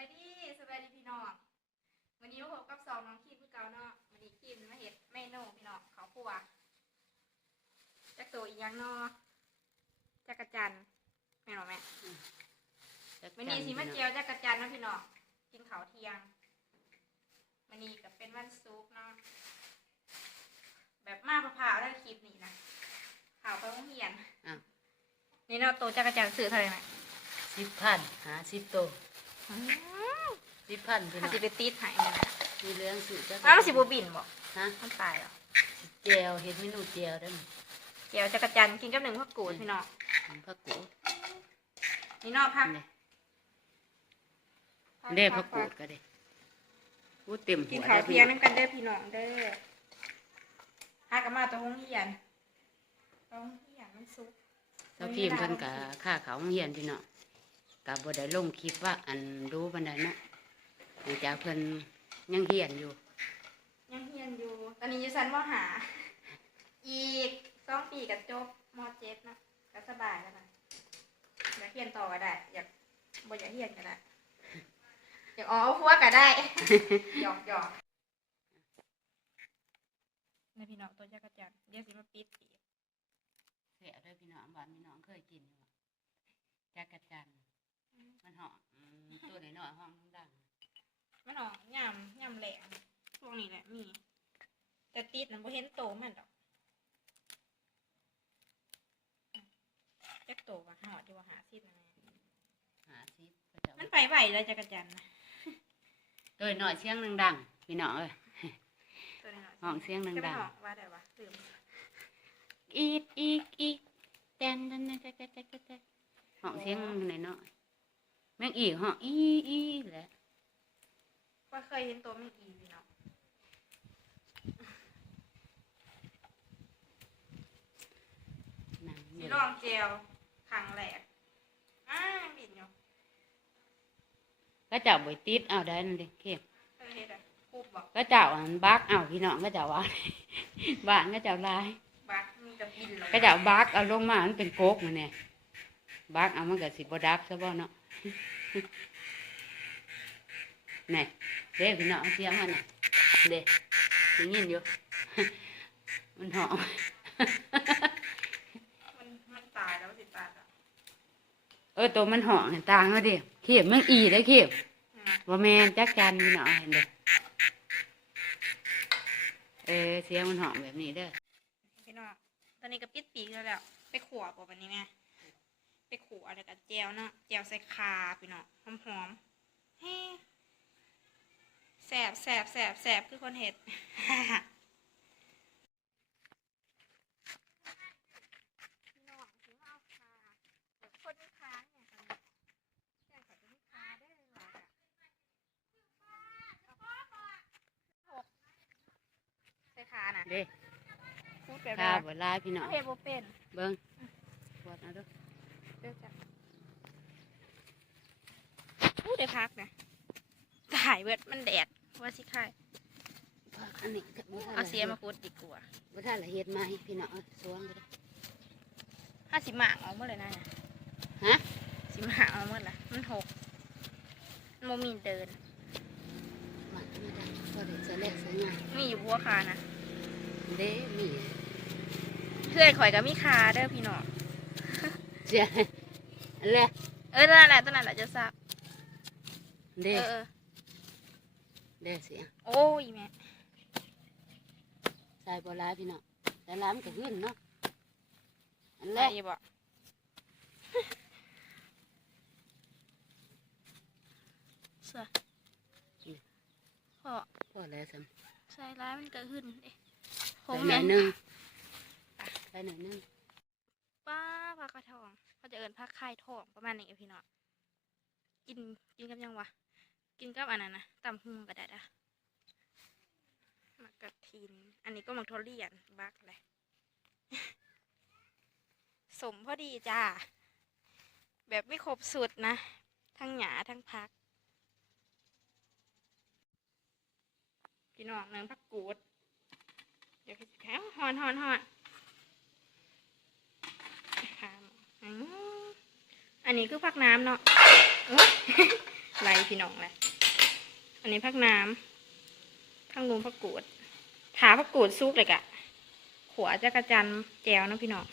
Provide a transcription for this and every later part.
บายดีสบายดีพี่น้องวันนี้มาพบกับสองน้องคีมคือเก่าเนาะวันนี้คีมมาเห็ดเมนูพี่น้องเขาวคั่วจักตัวอีกอยังเนาะจักรจันทร์แม่นบ่แม่วันนี้สิมาเจียวจักรจันทร์เนาะพี่น้องกินข้าวเที่ยงวันนี้ก็เป็นวันศุกร์เนาะแบบมาผ่าๆได้คลิปนี้นะข่าวไปโรงเรียนอะนี่เนาะตัวจักรจันทร์ซื้อเท่าไหร่แม่สิบพันหาสิบโตว อืมสิบพันพี่ถ้าน้องสิไปติดใหายนี่นะมีเรื่องสื่อจ้าอ้าวมันสิบบินบ่ฮะมันตายเหรอเจลเห็ดเมนูเจลได้ไหมเดี๋ยวจักรจันทร์กินกับหนึ่งพักกูดพี่น้องผักกูดนี่นอกพักนี่เด้ผักกูดก็ได้กูดเต็มหักินวข้าวได้พี่เที่ยงน้องนั่งกันเด้อพี่น้องเด้อหากนมาตัวห้องเรียนตัวห้องเรียนมันซุกเจ้าพิมพ์เพิ่นกะค่าเขาวโรงเฮียนพี่น้อง กะบ่ได้ลงคลิปว่าอันรู้บันไดเนาะหลังจากเพิ่นยังเฮียนอยู่ ยังเรียนอยู่ ตอนนี้ยูซันว่าหา อีกสองปีกับจบมเจ็ดเนาะก็สบายแล้วนะอยากเรียนต่อก็ได้ อยากบ่อยากเรียนก็ได้ อยากอ๋อพัวก็ได้ หยอกหยอกนี่พี่น้องตัวจักรจันทร์เดี๋ยวสิมาปิดอีก เสียด้วยพี่น้องบ้านพี่น้องเคยกินอยู่บ่จักรจันทร์ มันเหาะอืมตัวน้อยๆห้องดังมันออกยำยำแหลงพวกนี้แหละมี แต่ติดนะบ่เห็นโตมันดอกจักโตว่าหอดอยู่ว่าหาซิดนะแม่หาสิบก็จะมันไปไหวเลยจักรจันทร์นะตัวน้อยเสียงดังๆพี่น้องเอ้ย ตัวน้อยๆห้องเสียงดังๆ จะไปห้องว่าได้วะลืมอีกอีกอีกแตนแตนแตนแตนแตนแตนแตนห้องเสียงหน่อยเนาะ แม่งอีกห้องอีอีแหละว่าเคยเห็นตัวไม่กี่พี่น้องนั่งสีลองเจลครั้งแรกอ้ายังบินอยู่ก็เจ้าบ่ติดเอาได้นั่นเด้เข้มเคยเห็นอะคูบบอกก็เจ้าอันบักเอาพี่น้องก็เจ้าว่าบ้านก็เจ้าลายบักมีแต่บินเลยก็เจ้าบักเอาลงมามันเป็นโกกมันเนี่ยบักเอามันก็สิบ่ดับซะบ่เนาะนี่ เด้พี่น้องเสียงมันน่ะเด้ได้ยินอยู่มันหอมันมันตายแล้วสิตายแล้วเออตัวมันห่อเห็นตางแล้วดิเขียบมันอีได้เขียบอืมว่าแมนจักจันนี่เนาะเห็นเด้อเออเสียงมันห่อแบบนี้เด้อพี่น้องตอนนี้ก็ปิดปีกแล้วแหละไปขวบป่ะวันนี้แม่ ไปขวแล้วก็แจวเนาะแจวใส่คาพี่น้องหอมหอมๆเฮ้แสบแสบแสบแสบคือคนเห็ดพี่น้องถึงเอาคาเดี๋ยวคนไม่ค้างเนี่ยตอนนี้แจ้งก่อนจะไม่ค้าได้เลยเหรออะหกใส่ขาน่ะเด้พูดแบบข้านั้วนบ่ลายพี่น้องเอาเห็ดบ่เป็น เบิ่งปวดเอาเด้อเดี๋ยวจะพูดได้พักนะถ่ายเวิร์ดมันแดดว่าสิค่ะอันนี้บ่ทันเอาเสียมาพูดดีกว่าบ่ทันละเฮ็ดไหมพี่น้องเอ้ยสวงเด้อห้าสิบหมากเอาเมื่อไรนะเนี่ยฮะสิบหมากเอาเมื่อไรมันหกมันโมมีเดินมาไม่ได้บ่ได้ใส่แลกใส่งานมีอยู่บัวคานะเด้มีเพื่อนข่อยก็มีคาเด้อพี่น้องเสียอัน แหละเออนั่นแหละตัวนั้นแหละจะทราบเอเด้อเออเด้เสียโอ้ยแม่ใส่บ่ลายพี่น้องใส่ลายมันก็ขึ้นเนาะอันแหได้ละอยี่บ่เสือพอพอแล้วซ้ํใส่ร้ายมันก็ขึ้นเอ๊ะผใส่มหน่แม่อยหนึงใส่หน่อยหนึงป้าผักกระทอง เขาจะเอินผักไข่ทองประมาณนี้เอพี่น้องกินกินกับยังวะกินกับอันนั้นนะตำหุงก็ได้อะมักกะทิน อันนี้ก็มักทอเลียนบักเลยสมพอดีจ้า แบบไม่ครบสุดนะ ทั้งหยาทั้งพัก พี่น้องเนื้อผักกูด เดี๋ยวแข็งหอนหอนหอนค่ะอืม อันนี้คือพักน้ำเนาะไรพี่น้องแหละอันนี้พักน้ำข้างลุงพักกูดถาพักกูดซุกเลยกะขวจะกระจันแจวเนาะพี่น้อง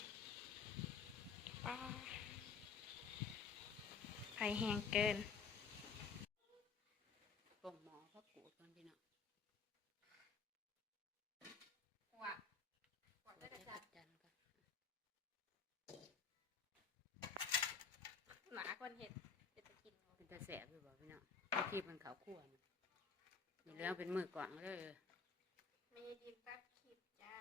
ไฟแห้งเกิน ป่งหมอพักกูดก่อนพี่น้อง ขวขวจักรจันทร์ จันทร์ก่อน หมา คนเห็ดเห็ดจะกินบ่เป็นตาแสบอยู่บ่พี่น้องที่ที่มันขาวขั่วนะมีเรื่องเป็นมือกว่างเลยมีดินแป๊บคิดจ้า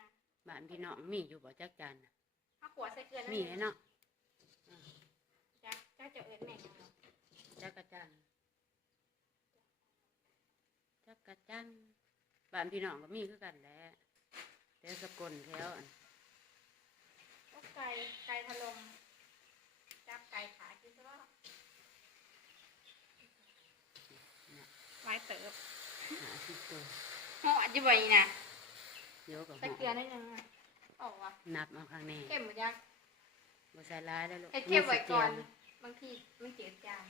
บ้านพี่น้องมีอยู่บ่จักจันทร์น่ะถ้าขวใส่เกลือมีเลยเนาะจ้าจ้าจะเอิญแม่งเอาเนาะจักรจันทร์จักรจันทร์บ้านพี่น้องก็มีคือกันแหละแต่สกลแถวอัน โอ้ไก่ไก่ทะลมจับไก่ขากินซะว่า ไว้เติบหาสิบตัวห่อจะบ่อยนะเดี๋ยวกับใส่เกลือได้ยังไงออกวะนับเอาข้างในเข้มหมดยังบ่ใส่ร้ายแล้วลูกให้เข้มไว้ก่อนมีสิเจียวบางทีมันเจืดจาง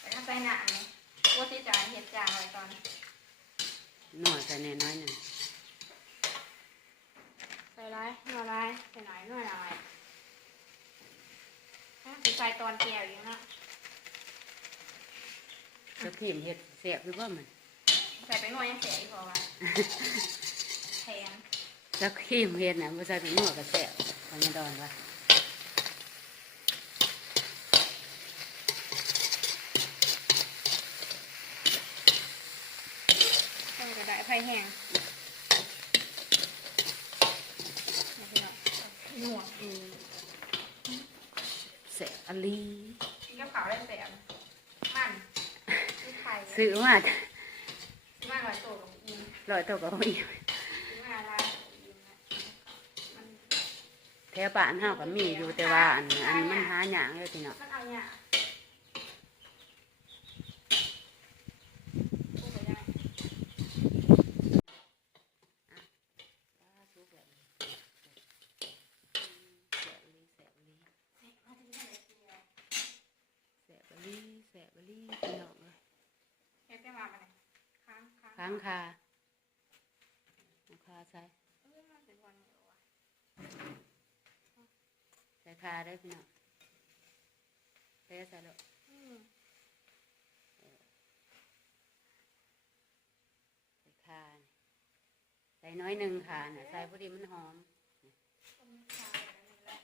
แต่ถ้าใส่หนาเนี่ยปกติจะเห็ดจางไว้ก่อนหน่อยใส่แน่น้อยหนึ่งใส่ร้ายหน่อยร้ายใส่หน่อยหน่อยหน่อยถ้าใส่ตอนแก้วอยู่นะ จะขีมเห็ดแสบหรือว่ามันใส่ไปหน่อยยังเสียอีกพอวะแพงจะขีมเห็ดนะบ่ใส่เป็นหน่วยก็แสบมันจะดอนวะต้มกระดาษไผ่แห้งนี่พี่น้องหนวดอืมแสบอลีกินกับขาวได้แสบมัน นี่ไข่ซื้อมาซื้อมาหอยโตลงอินลอยตัวก็มีซื้อมาลายอินนะมันแถวบ้านเฮาก็มีอยู่แต่ว่าอันอันมันหาหยางเลยพี่เนาะ มันเอาเนี่ยพูดไปได้ สุกแล้วแสบอลีแสบอลี เฮ้ยมาถึงไหนเดียว แสบอลีแสบอลีพี่น้องเอ้ย เฮ้ยไปมามาไหนค้า งคางค้างคาเอาคาใส่ใส่คาได้พี่น้องเทใส่แล้วใส่คาใส่น้อยหนึ่งคาน่ะใส่พอดีมันหอม ต้มชาอะไรนี่แหละ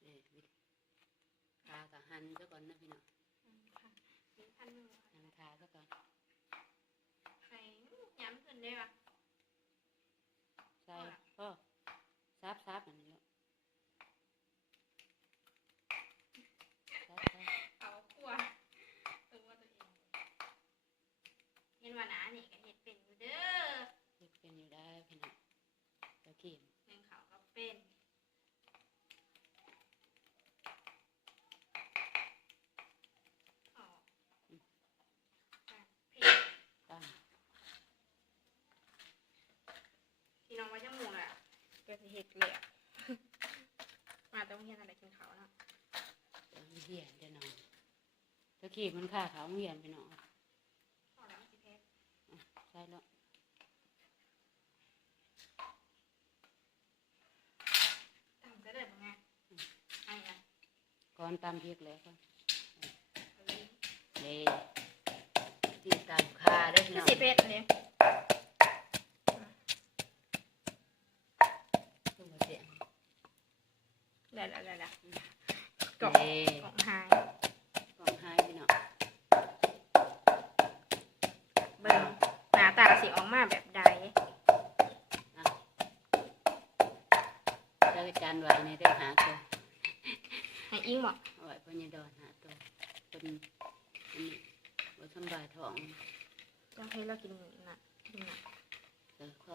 เอ้ยวิคากับหั่ นซะก่อนนะพี่น้องอืมค่ะมีพันหนึ่งหั่นคาซะก่อนไข่ย้ำขึ้นได้ปะใส่พ่อซับซับอันนี้ลูกซับซับเอาขั่วตัวตัวเองเห็นว่าหนานี่ก็เห็ดเป็นอยู่เด้อเฮ็ดเป็นอยู่ได้พี่น้องตะเกียบหนึ่งเขาก็เป็นอ๋ออะเผ็ด ตั้ง พี่น้องมาจังหมูเลยอะเกิดสิเห็ดเหลี่ยมาต้องเฮียนอะไรกินเขาวเนาะตอนเหียนจะนอนตะเกียบมันค่าเขาเหียนพี่น้องพอแล้วสิเพชรใส่แล้วทำจะได้ปะไงไอ้อะก่อนตำพริกแล้วก็เอาเลยเด้ที่ตำคาได้อพี่คือน้องสิเพชรอันนี้ ตัวเสียง ได้ได้ได้ได้เด้กล่องหายกล่องหายพี่น้องเบิ่งหน้าตาสีออกมาแบบใดเจอจานไว้ในเด้อหาตัวให้อิงบอกเอาไว้พญดอนหาตัวเป็นอันนี้บ่สำบายท้องจังให้เรากินน่ะกินน่ะ เออข้อ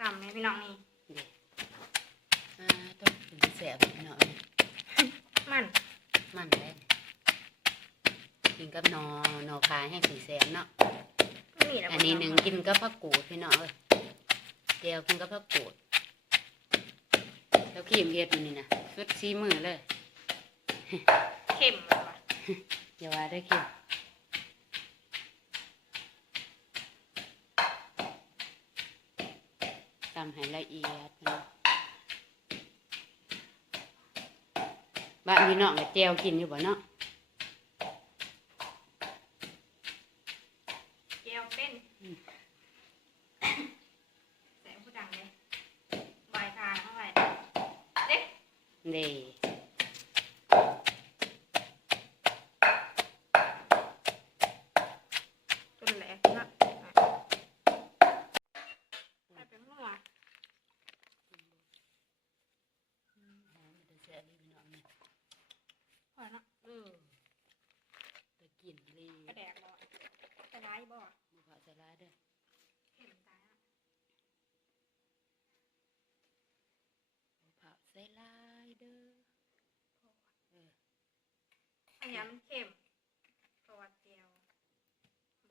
ตำให้พี่น้องนี่ เด็อ่าต้องเป็นแสบพี่น้อง มัน มันเลย กินกับนอนอพายให้สีแสนเนาะอืมีนะอันนี้หนึ่งกินกับผักกูดพี่น้องเอ้ยเจียวกินกับผักกูดแล้วขีมเฮ็ดอยู่นี่นะสุดซีมือเลยเค็มเลยว่ะอย่าว่าได้ขีมตำให้ละเอียดพี่น้องบ้านพี่น้องก็เจียวกินอยู่บ่เนาะ เจียวเป็นแสงผู้ดังเลยบายทางเท่าไหร่เด็ ก เด้ จนแหลกนะใส่เป็นหัวพอเนาะ เออแต่กินเลย กระแดกบ่กระไดบ่ บ่พอจะลาเด้อ เข็มตายอะ บ่พอใส่ลายเด้อเออ อันนี้มันเข็มตัวาเจียว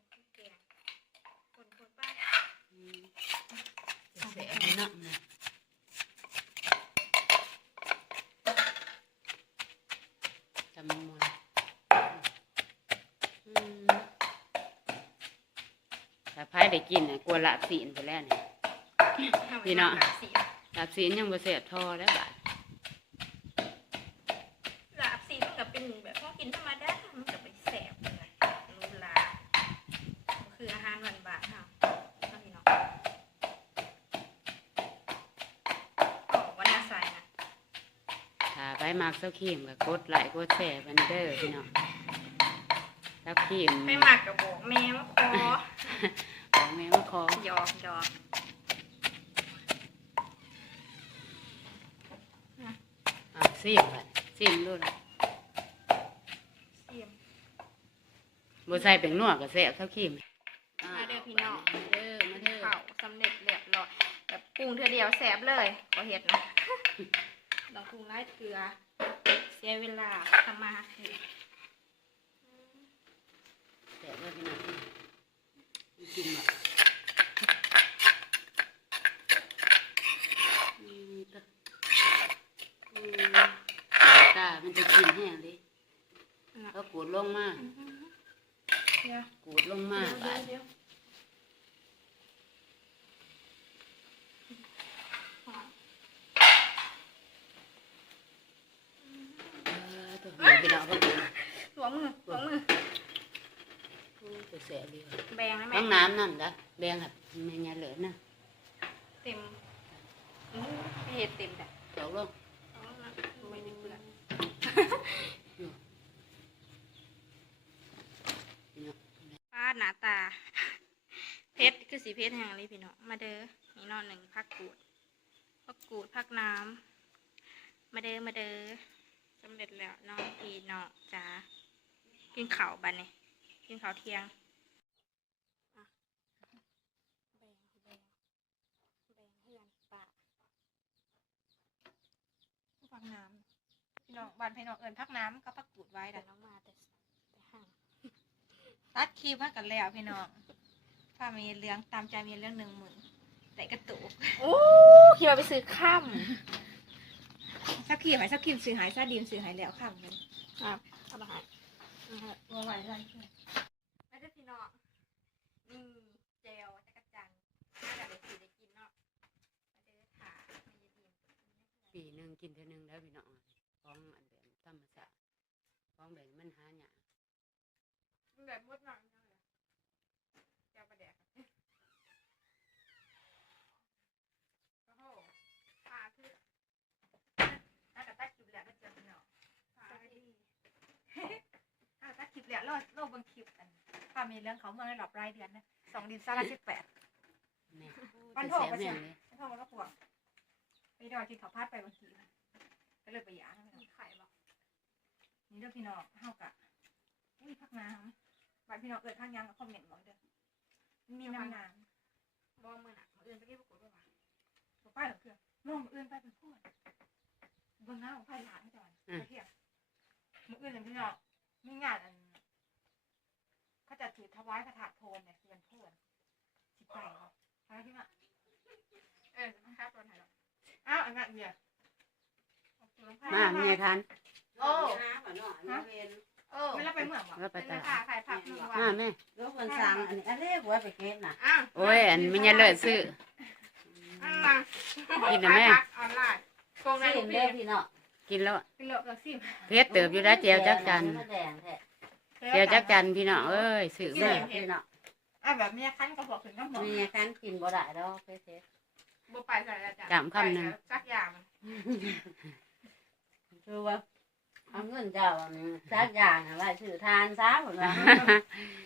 มันคือแกงคนคนป้าอืมจะแสบเนาะนะจำมันหมดอืมถ้าพายได้กินน่ะกลัวละสีนไปแล้วเนี่ยพี่เนาะสีลาบสีนยังบ่เสียบทอแล้วบาด ลาบสีมันก็เป็นแบบพวกกินธรรมดามันก็ไปแสบเลยรูลาก็คืออาหารหวานบานๆเนาะเอาพี่น้องโอ้วันน่าใส่นะ ถ้าไปมากเจ้าขีมก็กดไลค์กดแชร์กันเด้อพี่น้องเจ้าขีมไม่มากกับบอกแม่มาขอของแม่มาขอหยอกหยอกอะซิมบัดซิมดูละเสียมบ่ใส่เป็นนัวก็แซ่บเท่าขีมมาเด้อพี่น้องมาเด้อมาเด้อเขาสำเร็จเรียบร้อยแบบปรุงเธอเดียวแสบเลยก็เห็ดนะ ลองปรุงไล่เกลือ เสียเวลาทำมาหากินแซ่บเลยพี่น้องกินบ่อืมตะตามันจะกินแห้งดิก็กูดลงมาเดี๋ยวกูดลงมาบาด เดี๋ยว เออตัวพี่น้องก็กิน หัวมือหัวมือ โอ้ตัวแซ่บดีว่ะ แบงนะแม่ ต้องน้ำนั่นจ้ะ แบงครับแม่ยาเหลือนะเต็มอื้อไม่เห็ดเต็มแต่ตกลงเอาละไม่ได้เปลือกป้าหน้าตา เพชรคือสีเพชรแห่งนี้พี่น้องมาเด้อนี่เนอนหนึ่งพักกูดพักกูดพักน้ำมาเด้อมาเด้อสำเร็จแล้วน้องพี่น้องจ้ากินข้าวบันนี่กินข้าวเที่ยงอะแบ่งแบ่งแบ่งเพื่อนป่าพักน้ำพี่ น้องบ้านพี่น้องเอิญพักน้ำก็พักกูดไว้แต่น้องมาแต่แต่ห่างตัดคลิปมากันแล้วพี่น้องถ้ามีเรื่องตามใจมีเรื่องหนึ่งหมื่นแต่กระตุกโอ้คิดว่าไปซื้อข้ามสักขีหายสักขีมสื่อหายซาดีมสื่อหายแล้วค่ะมันครับเอามาให้ว่าไหวได้ไม่ได้พี่น้องนี่เจลจักรจันทร์น่าจะได้สีได้กินเนาะมาเด้อค่ะไม่ได้ดีปีหนึ่งกินเท่านึงแล้วพี่น้อง ของอันแบบธรรมชาติของแบบมันหายากมันแบบมดหน่อยจังเลยเจ้าประแดกโอ้โหปลาคือถ้ากับตัดคลิปแล้วก็จะเป็นเนาะปลาดีถ้าตัดคลิปแล้วโลดโลดเบางคลิปกันถ้ามีเรื่องเขาเมืองระดับรายเดือนนะสองดินซาลาสิบแปดแม่วันจะโทรแซ่บไปแน่เสียเลยไม่ต้องมาละพวงไปดอยกินข้าวพาดไปบางทีก็เลยไปหยางมีไข่บอก นี่เรื่องพี่น้องเท่ากับไม่มีพักน้ำบ้านพี่น้องเอิดพักยางกับคอมเมนต์บอกเด้อมีน้ำน้บอมือหนักมืออื่นไปที่ประกวดป่ะวะำบอกป้าหรอเพื่อนน้องมืออื่นไปเป็นพวกเบื้องหน้าของไผ่หลานก่อนไปเที่ยวมืออื่นเลยพี่น้องมีงานอันเขาจะถือถวายพระธาตุโพนเนี่ยคือเป็นโพนใส่ใส่ที่มาเออครับคนไทยอ้าวอันนั้นเนี่ยมาเมียทัน โอ้โอ้ไม่รับไปเมืองหรอแล้วไปเป็นตราลาคาดขายผักหนึ่งมาวันแม่ลูกคนสั่งอันนี้อันนี้หัวไปเก็บน่ะอ้าวโอ้ยอันไม่ยันเลิศซื้ออ้าวกินนะแม่ ขายผักออนไลน์โกงได้สิทุกเด้ปีอพี่เนาะกินแล้วเป็นเหลือกสิบเพชรเติบอยู่ได้เจียวจักจันแดงแท้เจียวจักจันพี่น้องเอ้ยซื้อสิเบิ่งพี่เนาะอะแบบนี้คั้นกระบอกถึงน้ำหอมมีการกินบ่ได้ดอกเพ่บุไปใส่แล้วจ้ะจำคำหนึ่งสักอย่างมันๆคือว่า เอาเงินเจ้าอันนี้สักอย่างอะไว้ซื้อทานซะพุ่นว่า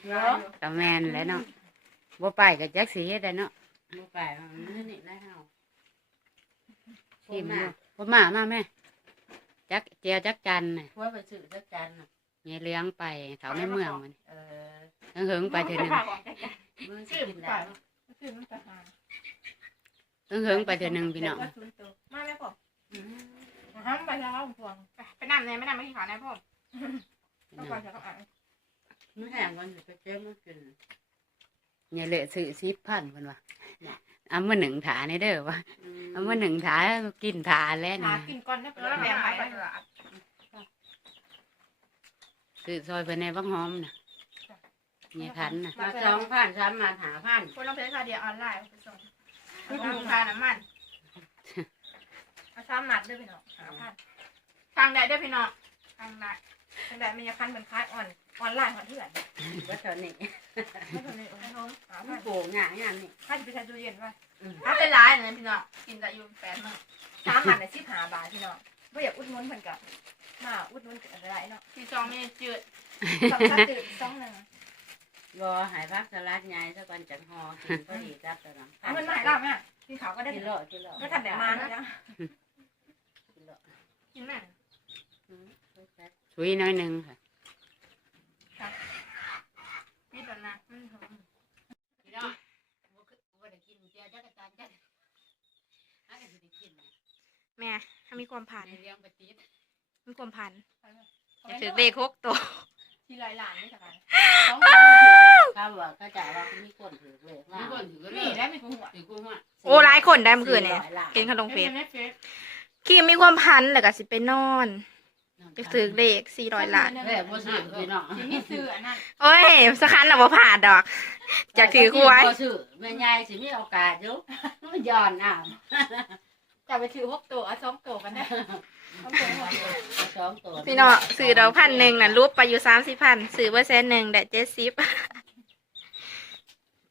เนาะก็แม่นแหล้วเนาะบ่ไปก็จักสิเฮ็ดได้เนาะบ่ไปมันนี่ได้เฮาชิมดูบ่มามาแม่จักเจียวจักจันน่ะหัวไปซื้อสักจานน่ะยายเลี้ยงไปเขาในเมืองมันเออทั้งเหิงไปเทื่อหนึงมึงสิกินได้เนาะคือมันจะหาทั้งเหิงไปเทื่อหนึงพี่น้อง มาแม่ผมห้ามไปแล้วพวงไป นั่งเลยไม่นั่งไม่กินข้าวในพ่อต้องไปจะต้องอ่านมื้อแห้งก่อนสิไปเก็บมากินยายเหลือซื้อ10,000เพิ่นว่าเอามาหนึ่งถาในเด้อว่าเอามาหนึ่งถากินถาแล้วหานะกินก่อนนะแล้วแม่ไปตลาดซื้อซอยเพิ่นในบักหอมน่ะยายคันน่ะมาสองพันสามมาหาพันคนเราเพชรคาเดียออนไลน์ไปส่งคือดูคาน้ำมันอาชาหมัดด้วยพี่น้องหาพัน ทางใดได้พี่น้องทางใดเป็นแบบมีคันเหมือนคล้ายอ่อนออนไลน์ของเถื่อนว่าเท่านี้ไม่ทำในองค์น้องหามัพันนปลูกง่ายงานนี่พันไปใช้ตู้เย็นไว้ถ้าเป็นร้ายนะพี่น้องกินแต่อยู่แปดมื้อสามหมัดในสิบหาบาทพี่น้องไม่อยากอุดหนุนเหมือนกับมาอุดหนุนกันอะไรเนาะที่ซองมีจืดสองสักตื่นสองหนึ่งรอหายพักสลัดใหญ่สักวันจังหอกินพอดีครับตอนนั้นเอาเงินมาให้เราแม่พี่เขาก็ได้กินโลกินโลไม่ทันแต่มานะ กินโลกินแม่นอืมไป แป๊บชุยน้อยหนึงค่ะพี่ตอนนั้นมันหอมพี่น้องบ่คือบ่ได้กินเจียวจักจันจักหาก็สิได้กินแม่ถ้ามีความผ่านในเลี้ยงไปติดมีความผ่านอถืยากถืออเลเลขขหกตัวที่ลอยหลานนี่สักการสองครั้งถือข้าวว่าก็จะว่ามีคนถือเลยว่ามีคนถือเลนี่ยได้ไม่กูหัวถือกูว่าโอ้หลายคนได้เมื่อคืนเนี่ยสี่ร้อยล้ากินขนมเฟเฟสซเฟซขี้มีความพันแล้วก็สิไปนอน จะถือเลขสี่ร้อยล้านแม่บ่ซื้อพี่น้องที่มีซื้ออันนั้นโอ้ยสคันเราบ่ผ่านดอกอยากถือควยบ่ซื้อแม่ยายสิมีโอกาสอยู่มันย้อนอ้าวจะไปถือหกตัวเอาสองตัวกันได้สองตัวหัวสองตัวพี่น้องซื้อดอกพันหนึ่งน่ะรูปไปอยู่สามสิบพันซื้อเปอร์เซ็นต์หนึ่งได้เจ็ดสิบ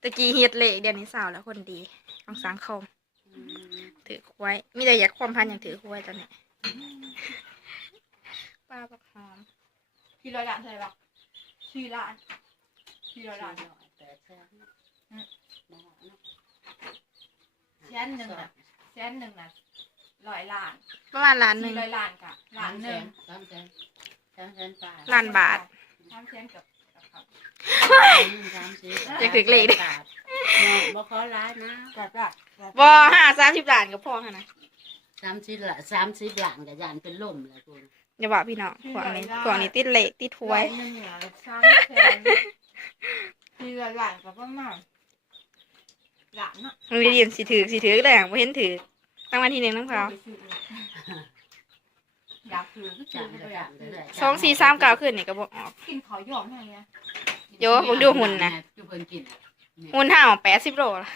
ตะกี้เฮ็ดเลขเดี๋ยวนี้สาวแล้วคนดีของสังคมอืมถือควายมีแต่อยากความพันอย่างถือควายตอนนี้ ป้าบักหอมที่ลอยหลานเท่าไหร่บ้างที่ล้านที่ลอยหลานแปดแสนเนาะอืมบ่เนาะแสนหนึ่งน่ะแสนหนึ่งน่ะลอยล้านประมาณล้านหนึ่ที่งลอยล้านกะล้านหนึ่งสามแสนสามแสนปลายล้านบาท สามแสนกับกับเขาสามสิบอยากถือเลขดิ บาทเนาะบ่ขอร้ายนะ กับแบบบอห้าสามสิบล้านก็พอค่ะนะ สามสิบละสามสิบหลังกับยานเป็นลมเลยคุณอย่าบอกพี่น้องพวกนี้พวกนี้ติดเลขติดถวยหนึ่งน่ะสามแสนที่ลอยล้านกับประมาณล้านเนาะมันได้ยินสิถือสิถือแต่ไม่เห็นถือตั้งวันที่หนึ่งน้องเขาอยากถือก็ถืจัองไปจะอยากจังเลยสองสี่สามเก้าขึ้นนี่ก็บอกออกกินขอยอมให้เนี่ยโยผมดูหุ่นนะอยู่เพิ่นกินหุ่นห่าวแปดสิบโลละ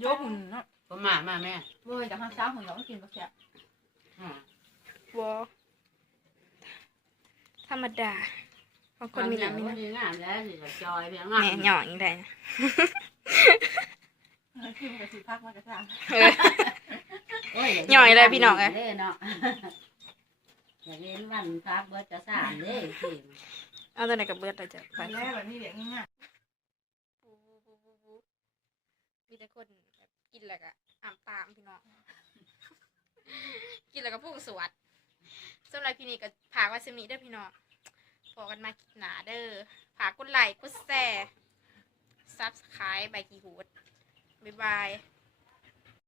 โยกหุ่นเนาะ บ่มามาแม่เว้ยจากข้างซ้ายหุ่นเราก็กินปลาแซ่บอ่าบอธรรมดาบางคนมีน้ำมีมัน้นงามแล้วสิจอยเพียงำแหน่หย่ออย่างไรนะกินกับสีพักมากระซังเออย่อยเลยพี่น้องเอ้ย เด้เนาะอยากเห็นวันพักเบิดจะสามเด้สิเอาตัวไหนกับเบิร์ดเราจะไปไปแล้วแบบนี้เดี๋ยวง่ายมีแต่คนแบบกินแล้วก็ อ่ามตามพี่น้อง กินแล้วก็พุ่งสวดสำหรับพี่นี่ก็พากไว่าสมีเด้อพี่น้องพอกันมาคลิปหนาเด้อพากกดไลค์กดแซร์ซับสไครต์ใบกีหูดบ๊ายบาย